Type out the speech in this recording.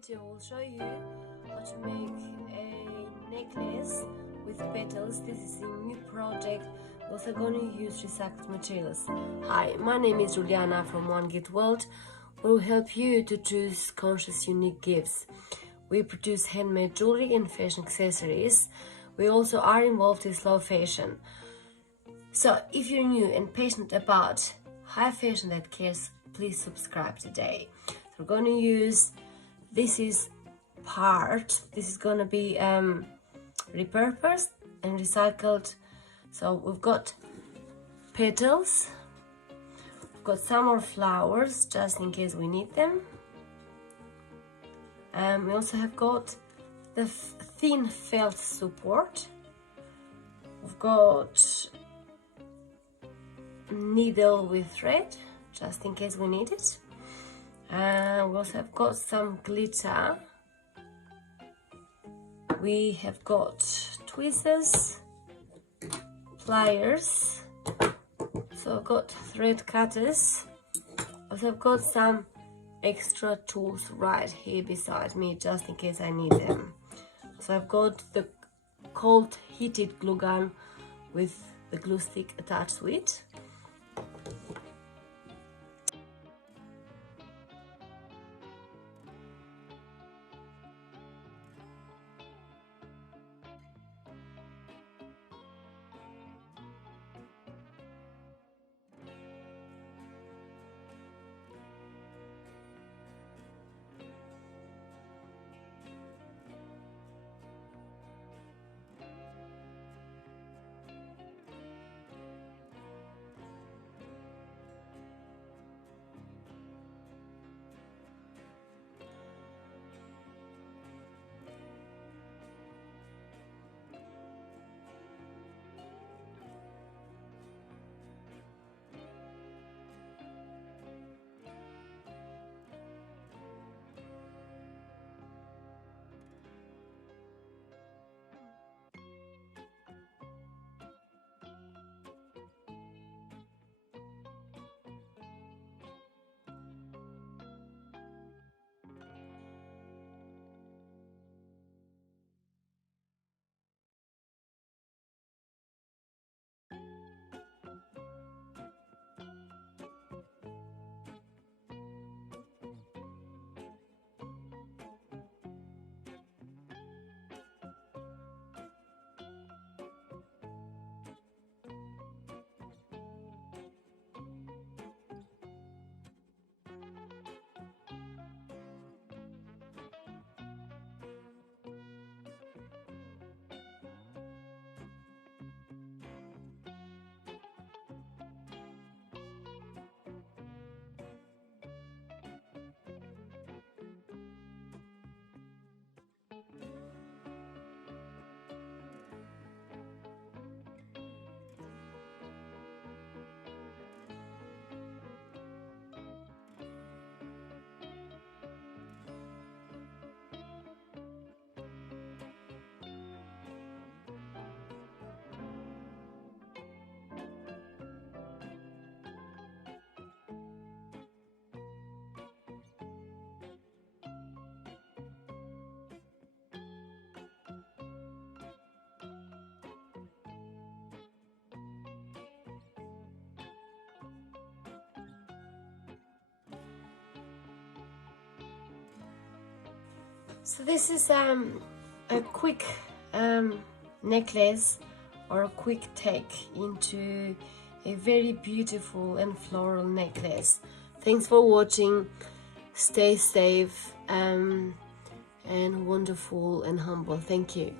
video will show you how to make a necklace with petals. This is a new project. We're also going to use recycled materials. Hi, my name is Juliana from One Gift World. We will help you to choose conscious, unique gifts. We produce handmade jewelry and fashion accessories. We also are involved in slow fashion. So if you're new and passionate about high fashion that cares, please subscribe today. So we're going to use, this is going to be repurposed and recycled. So we've got petals, we've got some more flowers just in case we need them. We also have got the thin felt support. We've got needle with thread just in case we need it. We also have got some glitter. We have got tweezers, pliers, so I've got thread cutters. Also I've got some extra tools right here beside me just in case I need them. So I've got the cold heated glue gun with the glue stick attached to it. So this is a quick necklace or a quick take into a very beautiful and floral necklace. Thanks for watching. Stay safe and wonderful and humble. Thank you.